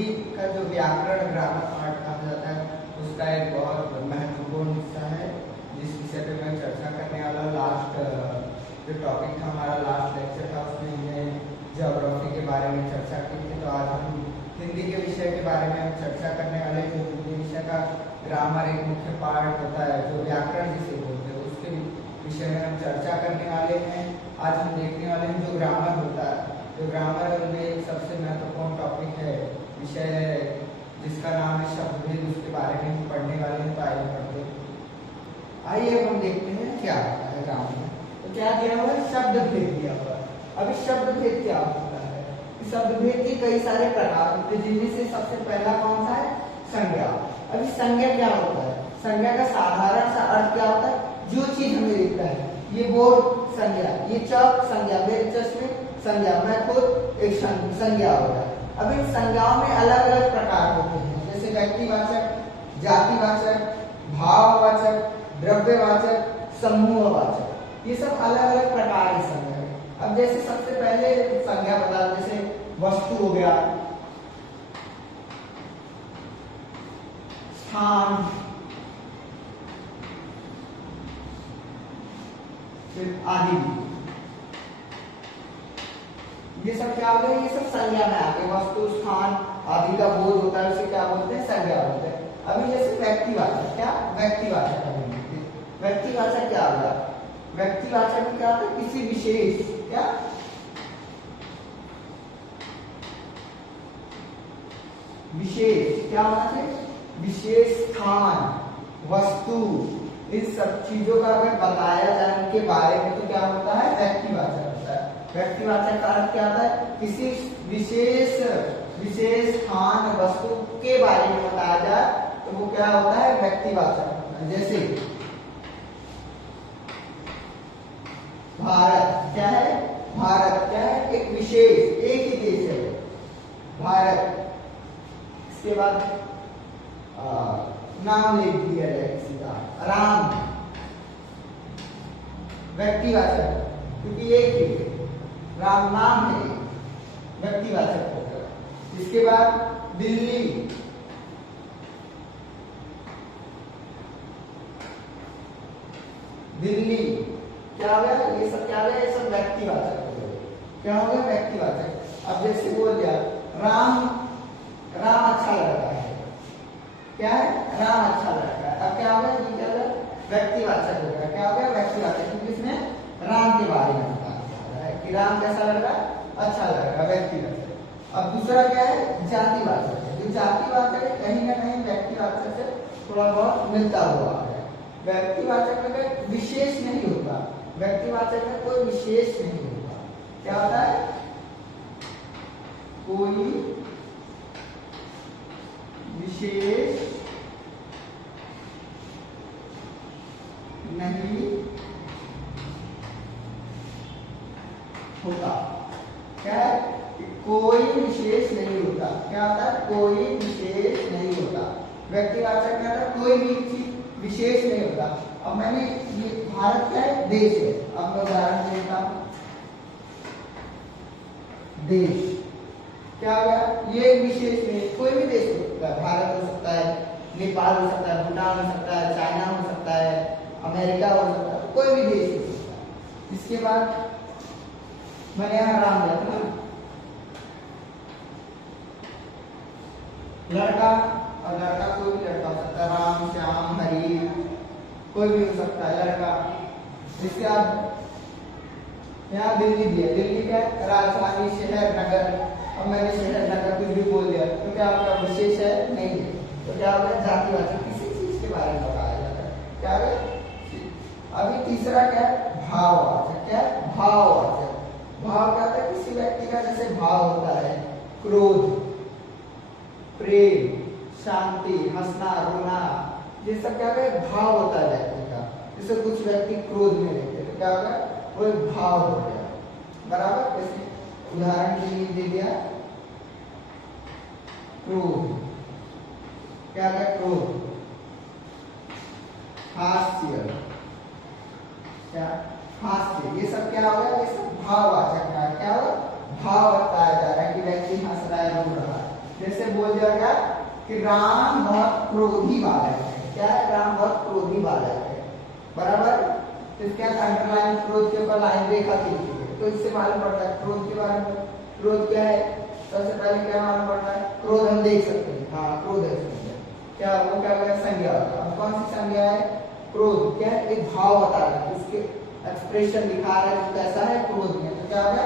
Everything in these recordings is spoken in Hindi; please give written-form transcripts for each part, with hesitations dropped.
हिंदी का जो व्याकरण ग्रामर पार्ट कहा जाता है उसका एक बहुत महत्वपूर्ण हिस्सा है, जिस विषय पे मैं चर्चा करने वाला हूँ। लास्ट जो टॉपिक था हमारा, लास्ट लेक्चर था, उसमें हमने ज्योग्राफी के बारे में चर्चा की थी। तो आज हम हिंदी के विषय के बारे में हम चर्चा करने वाले हैं। जो हिंदी विषय का ग्रामर एक मुख्य पार्ट होता है, जो व्याकरण जिसे बोलते हैं, उसके विषय में हम चर्चा करने वाले हैं। आज हम देखने वाले हैं जो ग्रामर होता है, जो ग्रामर है उनमें एक सबसे महत्वपूर्ण टॉपिक है, विषय है, जिसका नाम है शब्दभेद। उसके बारे में हम पढ़ने वाले हैं। तो आइए पढ़ते हैं। आइए अब हम देखते हैं क्या होता है ग्रामर में। तो क्या दिया हुआ है? शब्दभेद दिया हुआ है। अभी शब्दभेद क्या होता है? शब्दभेद के कई सारे प्रकार होते हैं, जिनमें से सबसे पहला कौन सा है? संज्ञा। अभी संज्ञा क्या होता है? संज्ञा का साधारण सा अर्थ क्या होता है? जो चीज हमें दिखता है, ये बोर्ड संज्ञा, ये चौक संज्ञा, मेरे चश्मे संज्ञा, मैं खुद एक संज्ञा हो गया। अब इन संज्ञाओं में अलग अलग प्रकार होते हैं, जैसे व्यक्तिवाचक, जातिवाचक, भाववाचक, द्रव्यवाचक, समूहवाचक। ये सब अलग अलग प्रकार की संज्ञा है। अब जैसे सबसे पहले संज्ञा बता, जैसे वस्तु हो गया, स्थान, आदि, ये सब क्या होता है? ये सब संज्ञा में आते हैं। वस्तु, स्थान आदि का बोध होता है, उसे क्या बोलते हैं? संज्ञा बोलते हैं। अभी जैसे व्यक्तिवाचक, क्या व्यक्तिवाचक है? व्यक्तिवाचक क्या होगा? व्यक्तिवाचक में क्या होता है? किसी विशेष, क्या विशेष, क्या होना चाहिए? विशेष स्थान, वस्तु, इन सब चीजों का अगर बताया जाए उनके बारे में तो क्या होता है? व्यक्तिवाचक होता है। व्यक्तिवाचक का अर्थ क्या होता है? किसी विशेष स्थान, वस्तु के बारे में बताया जाए तो वो क्या होता है? व्यक्तिवाचक होता है। जैसे भारत, क्या है? भारत क्या है? एक विशेष, एक ही देश है भारत। इसके बाद नाम लिख दिया जाए किसी का, राम, व्यक्तिवाचक, क्योंकि एक ही राम नाम है, व्यक्तिवाचक होगा। इसके बाद दिल्ली, दिल्ली क्या हो गया? ये सब क्या हो गया? ये सब व्यक्तिवाचक हो गया। क्या हो गया? व्यक्तिवाचक। अब जैसे बोल दिया राम, राम अच्छा लड़का है, क्या है? राम अच्छा लड़का है। अब क्या हो गया? ये क्या हो गया? व्यक्तिवाचक हो गया। क्या हो गया? व्यक्तिवाचक, क्योंकि इसमें राम के बारे में बताया जा रहा है कि राम कैसा लड़का? अच्छा लड़का, व्यक्तिवाचक। अब दूसरा क्या है? जातिवाचक है। जो जातिवाचक है कहीं ना कहीं व्यक्तिवाचक से थोड़ा बहुत मिलता हुआ है। व्यक्तिवाचक में विशेष नहीं होता, व्यक्तिवाचक में कोई विशेष नहीं होता। क्या होता है? कोई विशेष नहीं होता। क्या है? कोई विशेष नहीं होता। क्या होता है? कोई विशेष नहीं होता। व्यक्तिवाचक में आता कोई भी चीज विशेष नहीं होता। अब मैंने ये भारत क्या है? देश है। अब मैं उदाहरण देता हूं, देश क्या हो गया? ये विशेष नहीं, कोई भी देश हो सकता है। भारत हो सकता है, नेपाल हो सकता है, भूटान हो सकता है, चाइना हो सकता है, अमेरिका हो सकता है, कोई भी देश हो सकता है। इसके बाद मैंने यहाँ राम दिया था, लड़का, और लड़का कोई भी लड़का हो सकता है, राम, श्याम, हरी, कोई भी हो सकता है लड़का। इसके बाद यहाँ दिल्ली दिया, दिल्ली क्या है? राजधानी, शहर, नगर। अब मैंने शहर, नगर कुछ भी बोल दिया तो क्या होगा? विशेष है नहीं है, तो क्या होगा? जातिवाचक, किसी चीज के बारे में बताया जाता है। क्या है? अभी तीसरा क्या है? भाववाचक। क्या है? भाववाचक। भाव क्या होता है? किसी व्यक्ति का जैसे भाव होता है, क्रोध, प्रेम, शांति, हंसना, रोना, ये सब क्या है? भाव होता है व्यक्ति का। जैसे कुछ व्यक्ति क्रोध में रहते हैं तो क्या होगा? वो एक भाव हो गया, बराबर। जैसे उदाहरण के लिए दे दिया क्रोध, क्या है? क्रोध, हास्य, क्या? हास्य, ये सब क्या होगा? ये सब भाववाचक है। क्या होगा? भाव बताया जा रहा है कि व्यक्ति हंस रहा है, रो रहा है। जैसे बोल दिया गया कि राम बहुत क्रोधी बालक है। क्या है? राम बहुत क्रोधी बालक है, बराबर। तो क्या अंडरलाइन क्रोध के ऊपर लाइन रेखा खींची है, तो इससे मालूम पड़ता है क्रोध के बारे में। क्रोध क्या है? सबसे पहले क्या मालूम पड़ता है? क्रोध हम देख सकते हैं, हाँ क्रोध है संज्ञा। क्या वो क्या होगा? संज्ञा होगा। अब कौन सी संज्ञा है? क्रोध। क्या है? एक भाव बता रहा है, उसके एक्सप्रेशन दिखा रहा है कैसा है क्रोध में, तो क्या होगा?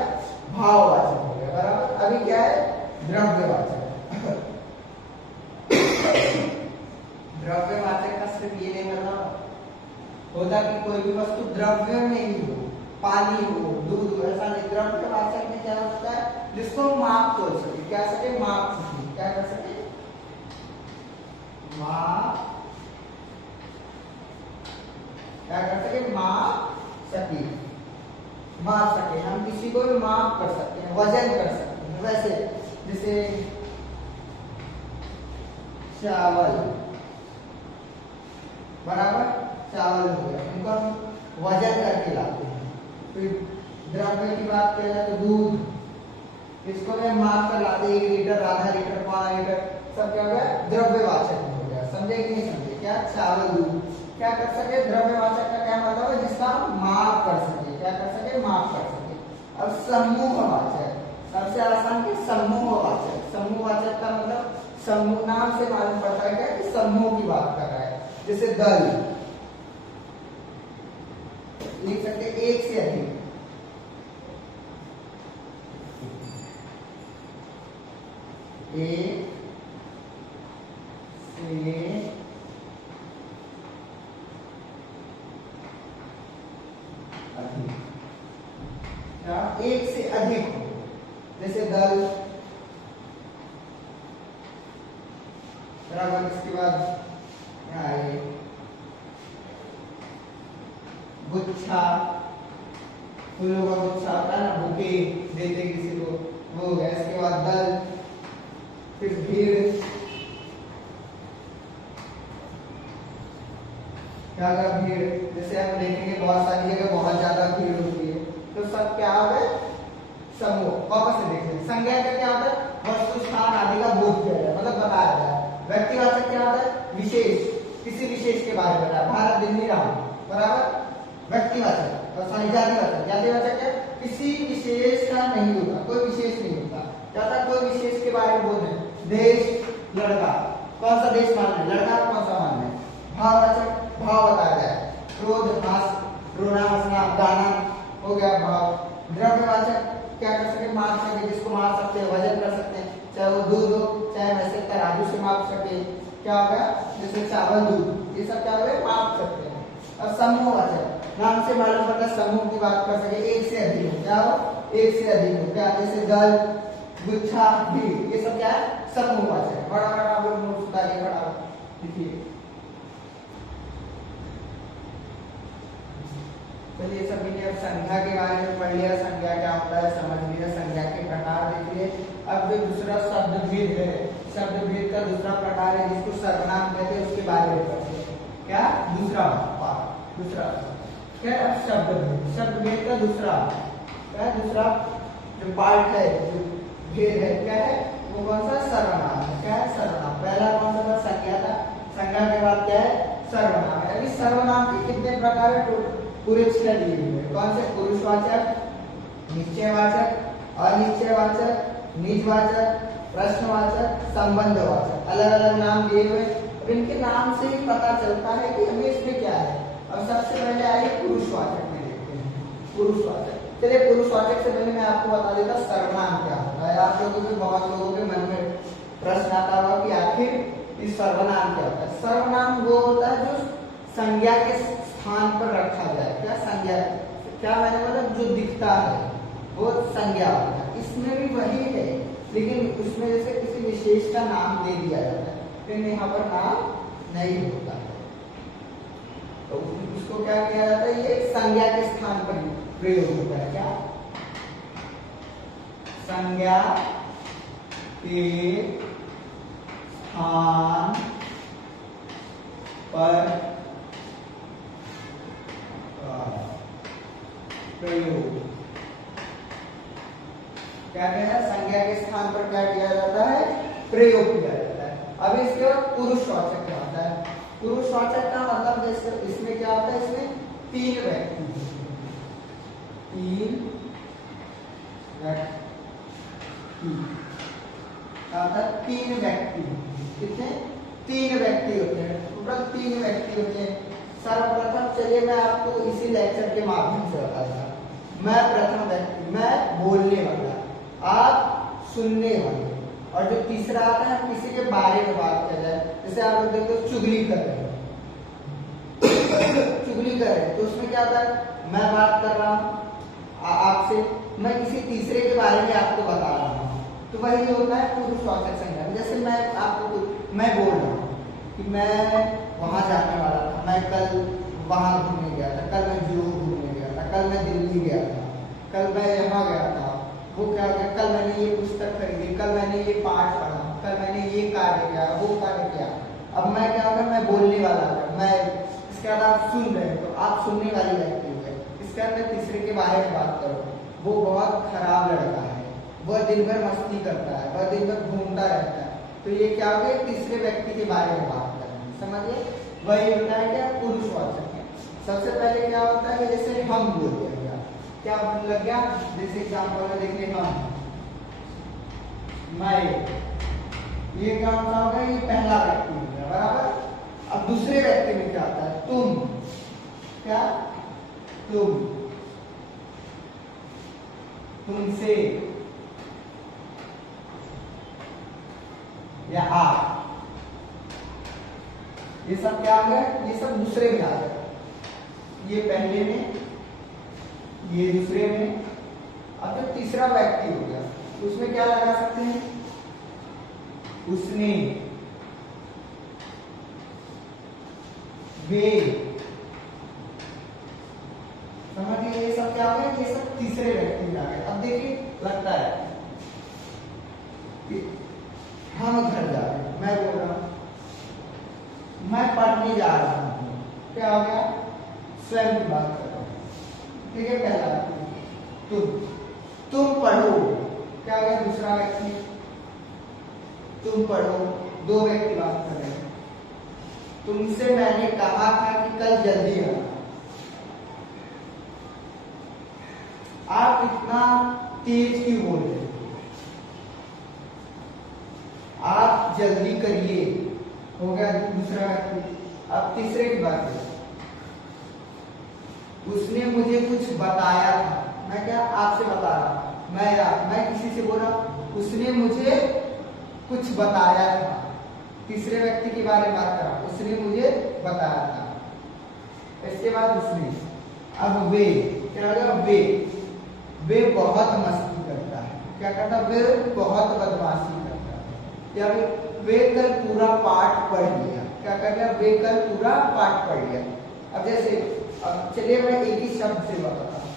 भाववाचक हो गया, बराबर। अभी क्या है? द्रव्यवाचक। द्रव्यवाचक का सिर्फ ये नहीं मतलब होता कि कोई भी वस्तु द्रव्य में ही हो, पानी हो, दूध हो, ऐसा नहीं। द्रव्यवाचक में क्या होता है? जिसको माप तोल सके, क्या सके? माप सके। क्या कर सके? माप। क्या कर सके? माप सके, माप सके। हम किसी को भी माप कर सकते हैं, वजन कर सकते हैं। वैसे जैसे चावल, बराबर, चावल हो गया, इनको हम वजन करके लाते हैं। फिर द्रव्य की बात करें तो दूध, इसको मैं माप कर लाते, 1 लीटर, आधा लीटर, 5 लीटर, सब क्या हो गया? द्रव्यवाचक हो गया। समझे कि नहीं समझे? क्या? चावल, दूध क्या कर सके? द्रव्यवाचक का क्या मतलब है? जिसका माप कर सके। क्या कर सके? माप कर सके। अब समूहवाचक, सबसे आसान के समूहवाचक। समूहवाचक का मतलब समूह, नाम से मालूम पड़ता है क्या कि समूह की बात कर रहा है। जैसे दल, लिख सकते एक से अधिक, एक से अधिक, क्या? एक से अधिक हो। जैसे दल, बराबर। इसके बाद क्या है? गुच्छा, फूलों का गुच्छा होता है ना, बुके देते किसी को, वो हो गया। इसके बाद दल, फिर भीड़, क्या होगा? भीड़। जैसे हम देखेंगे बहुत सारी जगह बहुत ज्यादा भीड़ होती है, तो सब क्या होगा? समूह। वापस से देखेंगे, संज्ञा का क्या होता है? वस्तु, स्थान आदि का बोध किया जाए, मतलब बताया जाए। व्यक्तिवाचक क्या होता है? विशेष, किसी विशेष के बारे में बताया। भारत, दिल्ली, राम, बराबर। व्यक्तिवाचक और जातिवाचक, जातिवाचक क्या? किसी विशेष का नहीं होता, कोई विशेष नहीं होता। क्या होता? कोई विशेष के बारे में बोलना है। देश, लड़का, कौन सा देश मानना है? लड़का कौन सा मानना है? भाववाचक, भाव बताया जाए। क्रोध, हास, रोना, हंसना, गाना, हो गया भाव। द्रव्यवाचक क्या कर सके? माप सके, जिसको माप सकते हैं, वजन कर सकते हैं, चाहे वो दूध हो, चाहे वैसे तराजू से माप सके। क्या होगा? जैसे चावल, दूध, ये सब क्या हो गए? माप सकते हैं। और समूहवाचक, नाम से मालूम पड़ता है समूह की बात कर सके, एक से अधिक हो। क्या हो? एक से अधिक हो। क्या? जैसे दल, गुच्छा, भीड़, ये सब क्या है? समूहवाचक। बड़ा बड़ा आप लोग नोट उतारिए, बड़ा लिखिए। चलिए सब मिलिए। अब संज्ञा के बारे में पढ़ लिया, संज्ञा क्या होता है समझ लिया, संज्ञा के प्रकार देख लिए। अब जो दूसरा शब्दभेद है, शब्दभेद का दूसरा प्रकार है जिसको सर्वनाम कहते हैं, उसके बारे में पढ़ते हैं। क्या? दूसरा पार्ट, दूसरा क्या? शब्दभेद। शब्दभेद का दूसरा क्या? दूसरा जो पार्ट है, जो भेद है, क्या है वो? कौन सा? सर्वनाम है। क्या है? सर्वनाम। पहला कौन सा था? संज्ञा था। संज्ञा के बाद क्या है? सर्वनाम है। अभी सर्वनाम के कितने प्रकार है? पूरे 6 दिए हुए हैं। कौन से? पुरुषवाचक, निश्चयवाचक, अनिश्चयवाचक, निजवाचक, प्रश्नवाचक, संबंधवाचक, अलग अलग नाम दिए हुए। अब इनके नाम से ही पता चलता है कि हमें इसमें क्या है। अब सबसे पहले आइए पुरुषवाचक में देखते हैं। पुरुषवाचक, चलिए पुरुषवाचक से पहले मैं आपको बता देता सर्वनाम क्या होता है। आप लोगों के, बहुत लोगों के मन में प्रश्न आता होगा कि आखिर इस सर्वनाम क्या होता है। सर्वनाम वो होता है जो संज्ञा के स्थान पर रखा जाए। क्या? संज्ञा, क्या मैंने मतलब जो दिखता है वो संज्ञा होता है। इसमें भी वही है, लेकिन उसमें जैसे किसी विशेष का नाम दे दिया जाता है, लेकिन यहाँ पर नाम नहीं होता है, तो उसको क्या किया जाता है? ये संज्ञा के स्थान पर प्रयोग होता है। क्या? संज्ञा के स्थान पर प्रयोग। क्या क्या है? संज्ञा के स्थान पर क्या किया जाता है? प्रयोग किया जाता है। अब इसके बाद पुरुषवाचक क्या होता है? पुरुषवाचक का मतलब जैसे इसमें क्या होता है, इसमें तीन व्यक्ति तीन व्यक्ति कितने? तीन व्यक्ति होते हैं, टोटल तीन व्यक्ति होते हैं। सर्वप्रथम चलिए मैं आपको इसी लेक्चर के माध्यम से बताता हूं। मैं प्रथम व्यक्ति, मैं बोलने वाला, आप सुनने वाले, और जो तीसरा आता है किसी के बारे में बात कर रहा है, जैसे आप लोग देखते हो चुगली कर रहे हैं चुगली कर रहे हैं, तो उसमें क्या होता है, मैं बात कर रहा हूँ आपसे, मैं किसी तीसरे के बारे में आपको बता रहा हूँ, तो वही होता है पुरुषवाचक संज्ञा। जैसे मैं बोल रहा हूँ कि मैं वहां जाने वाला था, मैं कल वहां घूमने गया था, कल मैं जू घूमने गया था, कल मैं दिल्ली गया था, कल मैं यहाँ गया था, वो क्या गया, कल मैंने ये पुस्तक खरीदी, कल मैंने ये पाठ पढ़ा, कल मैंने ये कार्य किया, वो कार्य किया। अब मैं क्या होगा, मैं बोलने वाला था, मैं इसके बाद आप सुन रहे हैं, तो आप सुनने वाली व्यक्ति हो गए। इसके बाद मैं तीसरे के बारे में बात करूँ, वो बहुत खराब लड़का है, वह दिन भर मस्ती करता है, वह दिन भर घूमता रहता है, तो ये क्या हो गया, तीसरे व्यक्ति के बारे में बात कर रहे हैं, समझिए। वही होता है क्या, पुरुषवाचक है। सबसे पहले क्या होता है कि जैसे हम बोल दिया, क्या लग गया, जैसे एग्जाम्पल में देखिए हम, मैं, ये क्या होगा, ये पहला व्यक्ति हो गया, बराबर। अब दूसरे व्यक्ति में क्या आता है, तुम, क्या, तुम, तुमसे, या आप, ये सब क्या हो गया, ये सब दूसरे में आ गया। ये पहले में, ये दूसरे में। अब जो तीसरा व्यक्ति हो गया, उसमें क्या लगा सकते हैं, उसने, वे, समझिए। ये सब क्या हो गया, ये सब तीसरे व्यक्ति में आ गए। अब देखिए लगता है कि हम घर जा रहे हैं, मैं बोल रहा हूं मैं पढ़ने जा रहा हूं, क्या हो गया, स्वयं की बात कर रहा हूं, ठीक है। पहला तुम पढ़ो, क्या हो गया, दूसरा व्यक्ति, तुम पढ़ो, दो व्यक्ति बात कर रहे हैं। तुमसे मैंने कहा था कि कल जल्दी आना, आप इतना तेज क्यों बोल रहे हो, आप जल्दी करिए, हो गया दूसरा व्यक्ति। अब तीसरे की बात है, उसने मुझे कुछ बताया था, मैं क्या आपसे बता रहा, मैं किसी से बोल रहा, उसने मुझे कुछ बताया था, तीसरे व्यक्ति के बारे में बात कर रहा, उसने मुझे बताया था। इसके बाद उसने, अब वे, क्या होगा, वे बहुत मस्ती करता है, क्या करता है, वे बहुत बदमाशी करता है, या वे कल पूरा पाठ पढ़ लिया, क्या कर लिया, वे कल पूरा पाठ पढ़ लिया। अब जैसे, अब चलिए मैं एक ही शब्द से बताता हूं,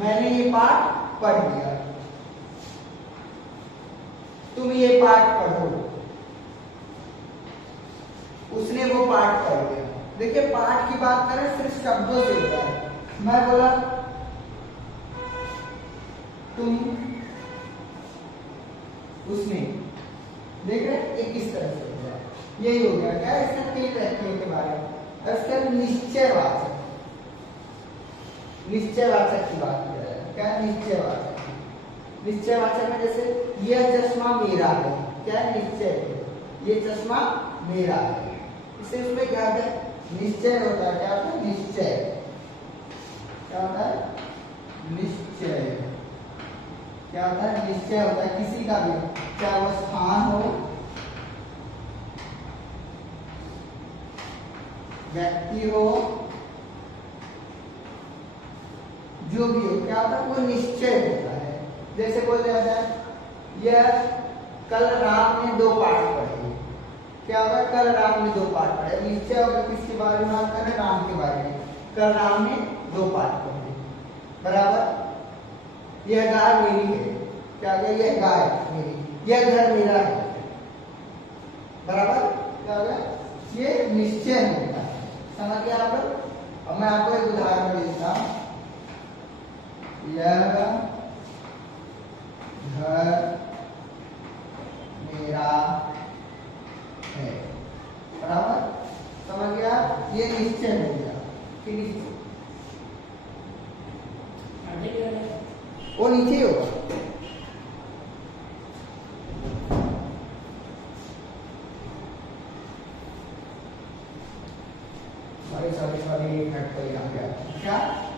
मैंने ये पाठ पढ़ लिया, तुम ये पाठ पढ़ो, उसने वो पाठ पढ़ लिया। देखिए पाठ की बात करें सिर्फ शब्दों से होता है। मैं बोला तुम, उसने, देख रहे एक किस तरह से हो गया, यही हो गया क्या, इसमें तीन व्यक्तियों के बारे में। इसका निश्चयवाचक, निश्चयवाचक की बात कर रहे हैं, क्या निश्चयवाचक, निश्चयवाचक में जैसे यह चश्मा मेरा है, क्या है, निश्चय, ये चश्मा मेरा है, इसे उसमें क्या है, निश्चय होता है, क्या होता है, निश्चय, क्या होता है, निश्चय, क्या होता है, निश्चय होता है किसी का भी, चाहे वो स्थान हो, व्यक्ति हो, जो भी हो, क्या होता है, वो निश्चय होता है। जैसे बोल जाता है, यह कल राम ने 2 पाठ पढ़े, क्या होगा, कल राम ने 2 पाठ पढ़े, निश्चय होगा किसके बारे में बात करें, राम के बारे में, कल राम ने 2 पाठ पढ़े, बराबर। यह गाय मेरी है, क्या गया, यह गाय मेरी, यह घर मेरा है, बराबर, क्या होगा, ये निश्चय होता है, समझ गया आप लोग। अब मैं आपको एक उदाहरण देता हूं, यह घर सॉरी सॉरी सॉरी हट कोई यहाँ पे क्या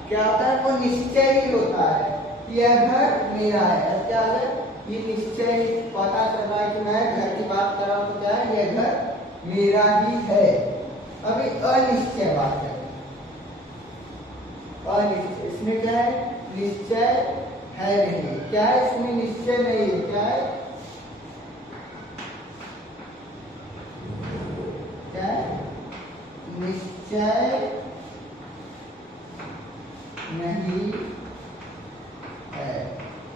क्या होता है, वो निश्चय ही होता है कि यह घर मेरा है। क्या है, ये निश्चय पता चल रहा है कि मैं घर की बात कर रहा हूँ तो क्या है, यह घर मेरा ही है। अभी अनिश्चय बात है, अनिश्चय, इसमें क्या है, निश्चय है नहीं, क्या है इसमें निश्चय नहीं है, क्या है, क्या है, निश्चय नहीं है,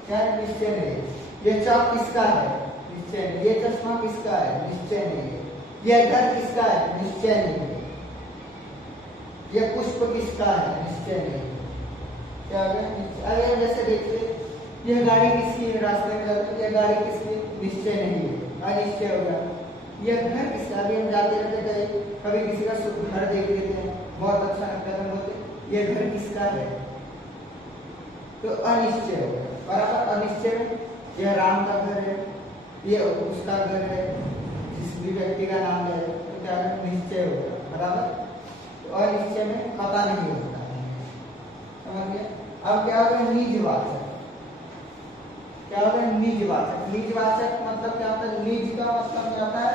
क्या निश्चय नहीं। ये चौक किसका है, निश्चय नहीं। ये चश्मा किसका है, निश्चय नहीं है। यह घर किसका है, निश्चय नहीं है। यह पुष्प किसका है, निश्चय नहीं है। क्या हो गया, अरे जैसे देखिए यह गाड़ी किसकी है, रास्ते में जाते यह गाड़ी किसकी, निश्चय नहीं है, अनिश्चय हो गया। यह घर किसका, अभी हम जाते रहते गए कभी किसी का घर देख लेते हैं, बहुत अच्छा लगता है, बोलते यह घर किसका है, तो अनिश्चय हो गया। बराबर, अनिश्चय में यह राम का घर है, ये उसका घर है, जिस भी व्यक्ति का नाम है तो क्या है, निश्चय हो गया। बराबर, तो अनिश्चय में पता नहीं होता है, समझ गए। अब क्या होगा, निजवाचक। क्या होता है, निजवाचक। निजवाचक मतलब क्या होता है, निज का मतलब क्या होता है,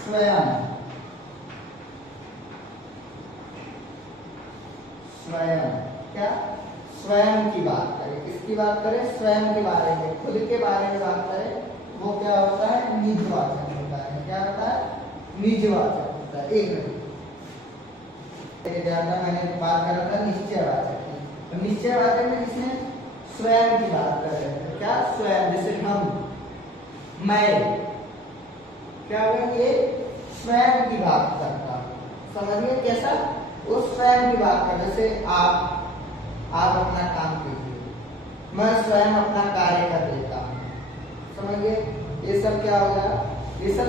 स्वयं, स्वयं, क्या, स्वयं की बात करें, किसकी बात करें, स्वयं के बारे में, खुद के बारे में बात करें, वो क्या होता है, निजवाचक होता है। क्या होता है, निजवाचक होता है। एक मिनट ध्यान रखना, मैंने बात कर रहा था निश्चयवाचक की। तो निश्चयवाचक में जिसने स्वयं की बात कर रहे थे, क्या, स्वयं, जैसे हम, मैं, क्या होगा, ये स्वयं की बात करता, समझिए कैसा, वो स्वयं की बात कर, जैसे आप अपना काम कीजिए, मैं स्वयं अपना कार्य कर लेता हूँ, समझिए। ये सब क्या होगा, ये सब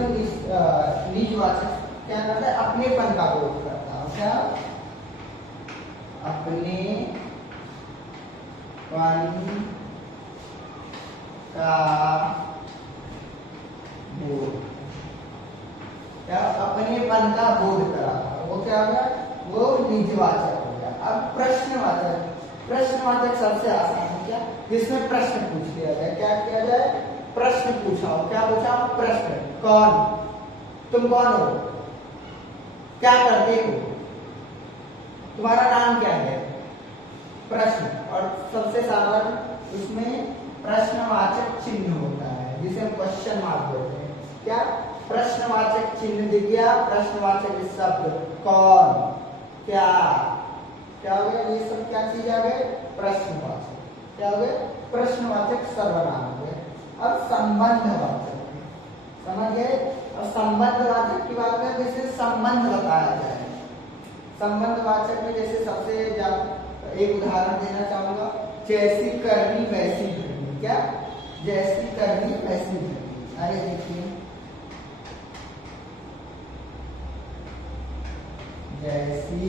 निजवाचक क्या करता है, अपनेपन का बोध करता है। क्या, अपनेपन का बोध, क्या, अपनेपन का बोध कराता, वो क्या होगा, वो निजवाचक हो गया। अब प्रश्नवाचक, प्रश्नवाचक सबसे आसान है, क्या, जिसमें प्रश्न पूछ लिया जाए, क्या किया जाए, प्रश्न पूछा हो, क्या पूछा, प्रश्न, कौन, तुम कौन हो, क्या करते हो, तुम्हारा नाम क्या है, प्रश्न। और सबसे साधारण उसमें प्रश्नवाचक चिन्ह होता है, जिसे हम क्वेश्चन मार्क बोलते हैं। क्या, प्रश्नवाचक चिन्ह दिख गया, प्रश्नवाचक शब्द, कौन, क्या, क्या हो गया, ये सब क्या चीज आ गए, प्रश्नवाचक। क्या हो गए, प्रश्नवाचक सर्वनाम हो गए। अब संबंधवाचक, समझ गए। अब संबंधवाचक की बात करें, जैसे संबंध बताया जाए, संबंधवाचक में जैसे सबसे एक उदाहरण देना चाहूंगा, जैसी करनी वैसी भरनी। क्या, जैसी करनी वैसी भरनी। अरे देखिए, जैसी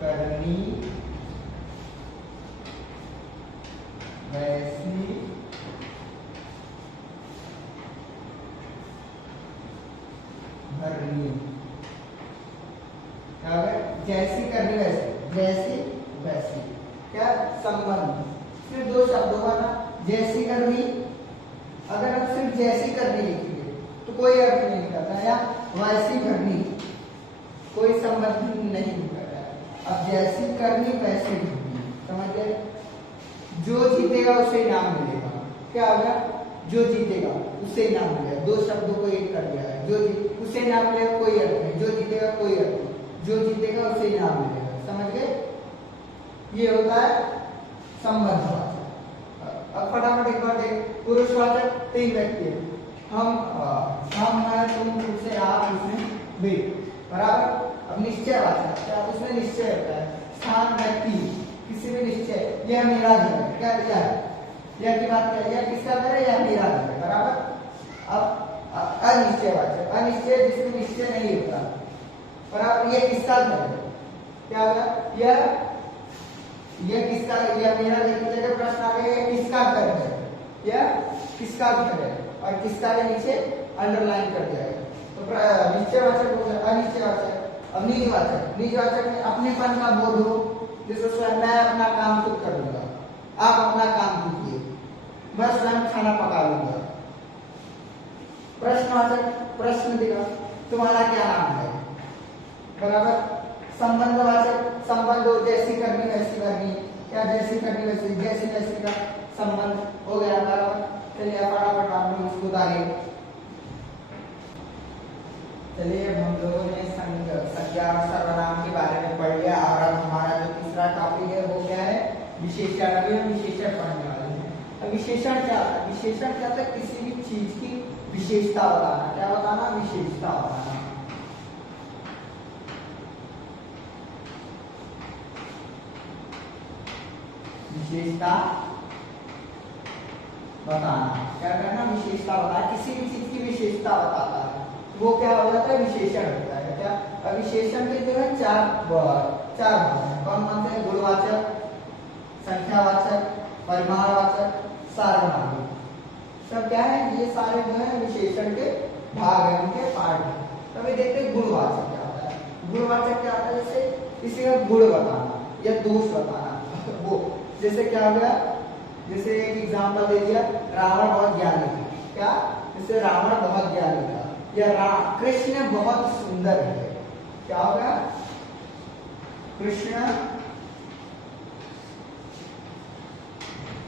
करनी वैसी भरनी। क्या है, जैसी करनी वैसी, जैसी वैसी, क्या, संबंध। फिर दो शब्दों का ना, जैसी करनी, अगर आप सिर्फ जैसी करनी लिखेंगे तो कोई अर्थ नहीं निकलता, या वैसी भरनी कोई संबंध नहीं कर रहा है। अब जैसी करनी वैसी भरनी, समझ गए। जो जीतेगा उसे इनाम मिलेगा। क्या होगा, जो जीतेगा उससे इनाम मिलेगा, दो शब्दों को एक कर दिया है, जो उसे इनाम मिलेगा, कोई अर्थ नहीं, जो जीतेगा कोई अर्थ नहीं, जो जीतेगा उसे इनाम मिलेगा, समझ गए। ये होता है संबंधवाचक। अब फटाफट एक बार देख, पुरुषवाचक, तीन व्यक्ति है, हम है, तुम, तुमसे, आप, उसमें, वे, बराबर। अब निश्चयवाचक, क्या, उसमें निश्चय होता है, स्थान, व्यक्ति, किसी भी निश्चय, यह मेरा घर है, क्या दिया है, यह की बात क्या, यह किसका घर है, यह मेरा घर है, बराबर। अब अनिश्चयवाचक, अनिश्चय जिसमें निश्चय नहीं होता, बराबर, यह किसका घर है, क्या होगा, यह किसका, यह मेरा घर की जगह प्रश्न आ गया, यह किसका घर है, यह किसका घर है, और किसका के नीचे अंडरलाइन कर दिया गया, तो निश्चयवाचक हो गया। अनिश्चयवाचक, अब निजवाचक में अपनेपन का बोध हो, जैसे स्वयं मैं अपना काम खुद कर लूंगा, आप अपना काम कीजिए, मैं स्वयं खाना पका लूंगा। प्रश्नवाचक प्रश्न देगा, तुम्हारा क्या नाम है, बराबर। संबंधवाचक संबंध हो, जैसी करनी वैसी करनी, क्या जैसी करनी वैसी, जैसी वैसी का संबंध हो गया, बराबर। चलिए फटाफट आप लोग इसको उतारिए। चलिए अब हम लोगों ने संज्ञा और सर्वनाम के बारे में पढ़ लिया, और अब हमारा जो तीसरा टॉपिक है वो क्या है, विशेषण। अभी हम विशेषण पढ़ने वाले हैं। अब विशेषण क्या होता है? विशेषण क्या होता है? किसी भी चीज की विशेषता बताना। क्या बताना? विशेषता बताना। विशेषता बताना, क्या करना? विशेषता बताना। किसी भी चीज की विशेषता बताता है वो क्या हो जाता है? विशेषण होता है। क्या? अब विशेषण के जो है चार भाग हैं। कौन से? गुणवाचक, संख्यावाचक, परिमाणवाचक, सार्वनामिक। सब क्या है? ये सारे जो है विशेषण के भाग हैं, उनके पार्ट हैं। तो अभी देखते हैं गुणवाचक क्या होता है। गुणवाचक क्या होता है? जैसे किसी का गुण बताना या दोष बताना। वो जैसे क्या हो गया, जैसे एक एग्जांपल दे दिया, रावण बहुत ज्ञानी था। क्या? जैसे रावण बहुत ज्ञानी था, या कृष्ण बहुत सुंदर है। क्या होगा? कृष्ण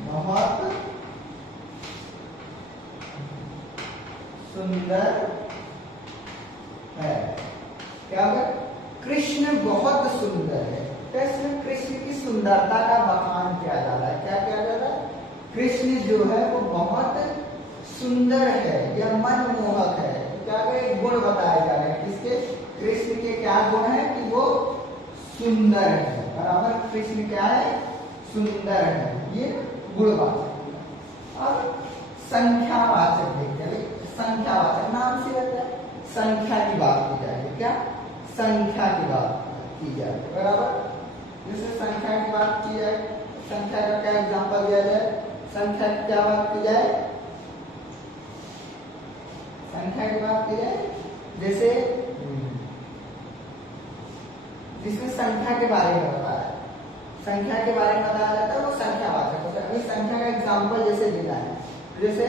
बहुत सुंदर है। क्या होगा? कृष्ण बहुत सुंदर है। कैसे? कृष्ण की सुंदरता का बखान किया जा रहा है। क्या किया जा रहा है? कृष्ण जो है वो बहुत सुंदर है या मनमोहक है। क्या एक गुण बताए जा रहे हैं किसके? कृष्ण के क्या गुण है? कि वो सुंदर है, बराबर। कृष्ण क्या है? सुंदर है। ये गुणवाचक। अब संख्यावाचक देखते हैं। संख्यावाचक नाम से रहता है, संख्या की बात की जाएगी। क्या? संख्या की बात की जाएगी, बराबर। जैसे संख्या की बात की जाए, संख्या का क्या एग्जांपल दिया जाए? संख्या की क्या बात की जाए? संख्या की बात की जाए, जैसे जिसमें संख्या के बारे में बताया है, संख्या के बारे में बताया जाता है, वो संख्यावाचक होता है। अभी संख्या का एग्जांपल जैसे देना है, जैसे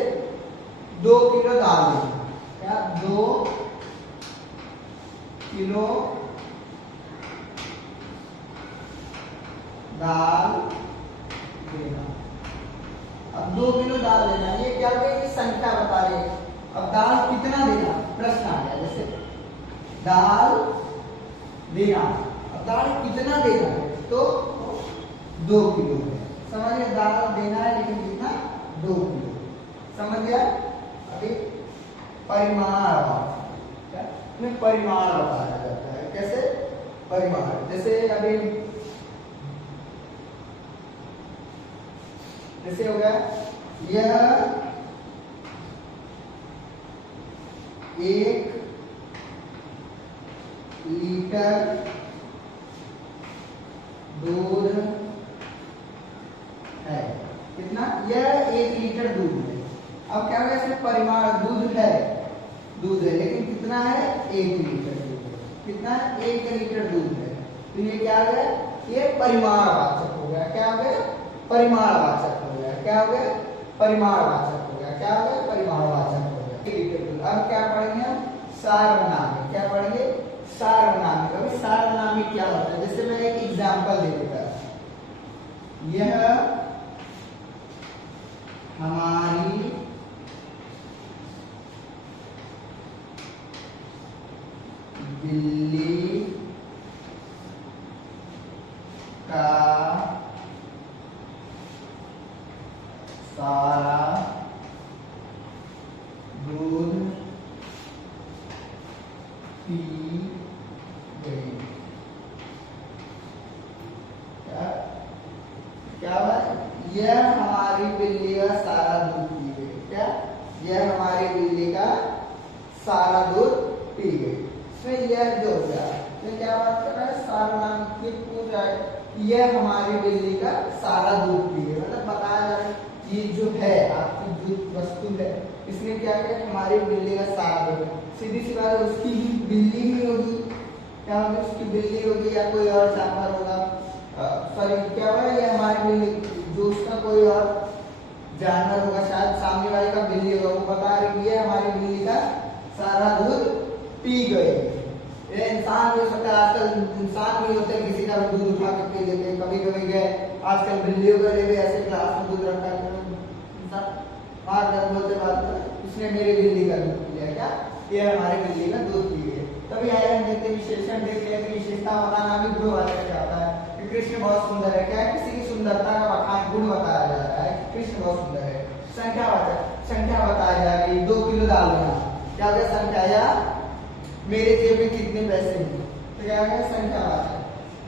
2 किलो दाल लेना। क्या? 2 किलो दाल लेना। अब 2 किलो दाल लेना, ये क्या हो गया? ये संख्या बता रही है। अब दाल कितना देना? प्रश्न आ गया। जैसे दाल देना, अब दाल कितना देना है? तो 2 किलो है। समझ गया? दाल देना है लेकिन कितना? 2 किलो। समझ गया? अभी परिमाण, क्या इसमें परिमाण बताया जाता है। कैसे? परिमाण। जैसे हो गया, यह 1 लीटर दूध है। कितना? यह 1 लीटर दूध है। अब क्या होगा? इसमें परिमाण दूध है, लेकिन कितना है? 1 लीटर दूध है। कितना? 1 लीटर दूध है। तो ये क्या हो गया? ये परिमाणवाचक हो गया। क्या हो गया? परिमाणवाचक हो गया। क्या हो गया? परिमाणवाचक हो गया। क्या हो गया? परिमाणवाचक हो गया। 1 लीटर दूध। अब क्या पढ़ेंगे हम? सार्वनामिक। क्या पढ़ेंगे? सार्वनामिक। अभी सार्वनामिक क्या होता है? जैसे मैं एक एग्जांपल दे देता हूं, यह हमारी बिल्ली का सारा दूध पी गई। क्या हुआ? यह हमारी बिल्ली का सारा दूध पी गई। क्या? यह हमारी बिल्ली का सारा दूध पी गई। इसमें यह जो हो गया, तो क्या बात कर रहा है? सार्वनामिक पूछ रहा है, यह हमारी बिल्ली का सारा दूध पी गई। मतलब बताया जा रहा है ये जो है आपकी जो वस्तु है, इसने क्या किया? हमारी बिल्ली का सारा दूध। सीधी सी बात है, उसकी ही बिल्ली ही होगी। क्या होगी, उसकी बिल्ली होगी या कोई और जानवर होगा, सॉरी क्या होगा, ये हमारी बिल्ली, जो उसका कोई और जानवर होगा, शायद सामने वाले का बिल्ली होगा, वो बता रही है हमारी बिल्ली का सारा दूध पी गए। ये इंसान भी हो सकता है, आजकल इंसान भी होते हैं, किसी का भी दूध उठा के पी लेते हैं, कभी कभी गए आजकल बिल्लियों के लिए भी ऐसे ग्लास में दूध रखा है, मार कर बोलते बात उसने मेरी बिल्ली का दूध पी लिया, क्या ये हमारी बिल्ली का दूध पी गई। तभी आए हम देखते विशेषण देख लेते, विशेषता बताना भी गुणवाचक क्या होता है कि कृष्ण बहुत सुंदर है, क्या है, किसी की सुंदरता का बखान गुण बताया जाता है, कृष्ण बहुत सुंदर है। संख्यावाचक, संख्या बताई जा रही, 2 किलो दाल लेना, क्या हो गया संख्या, या मेरे जेब में कितने पैसे हैं, तो क्या हो गया संख्यावाचक।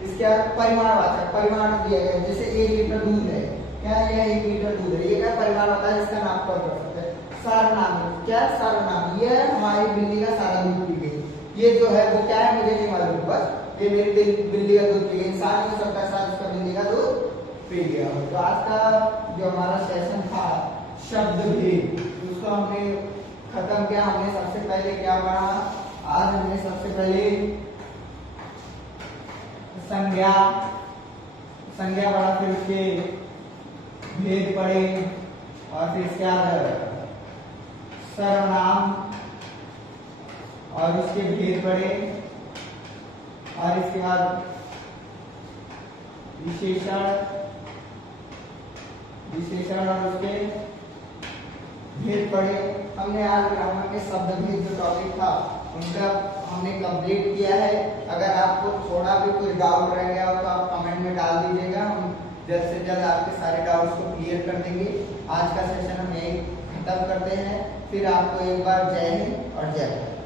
इसके बाद परिमाणवाचक, परिमाण दिया गया, जैसे 1 लीटर दूध है, क्या यह 1 लीटर दूध है, ये क्या परिमाण होता है, इसका नाप कर सकते हैं। सरनामी, क्या सरनामी, ये हमारी बिल्ली का सारा दूध पी गई, ये जो है वो क्या है मुझे नहीं मालूम, बस ये मेरी बिल्ली का दूध पी गई, इंसान हो सकता है शायद उसका बिल्ली का दूध पी गया हो। तो आज का जो हमारा सेशन था शब्द भेद, उसको हमने खत्म किया। हमने सबसे पहले क्या पढ़ा, आज हमने सबसे पहले संज्ञा पढ़ा, फिर उसके भेद पढ़े, और फिर इसके बाद सर्वनाम और उसके भेद पढ़े, और इसके बाद विशेषण और उसके भेद पढ़े। हमने आज ग्रामर के शब्द भेद जो टॉपिक था उनका हमने कंप्लीट किया है। अगर आपको थोड़ा भी कोई डाउट रह गया हो तो आप कमेंट में डाल दीजिएगा, हम जल्द से जल्द आपके सारे डाउट्स को क्लियर कर देंगे। आज का सेशन हम यही खत्म करते हैं, फिर आपको एक बार जय हिंद और जय भारत।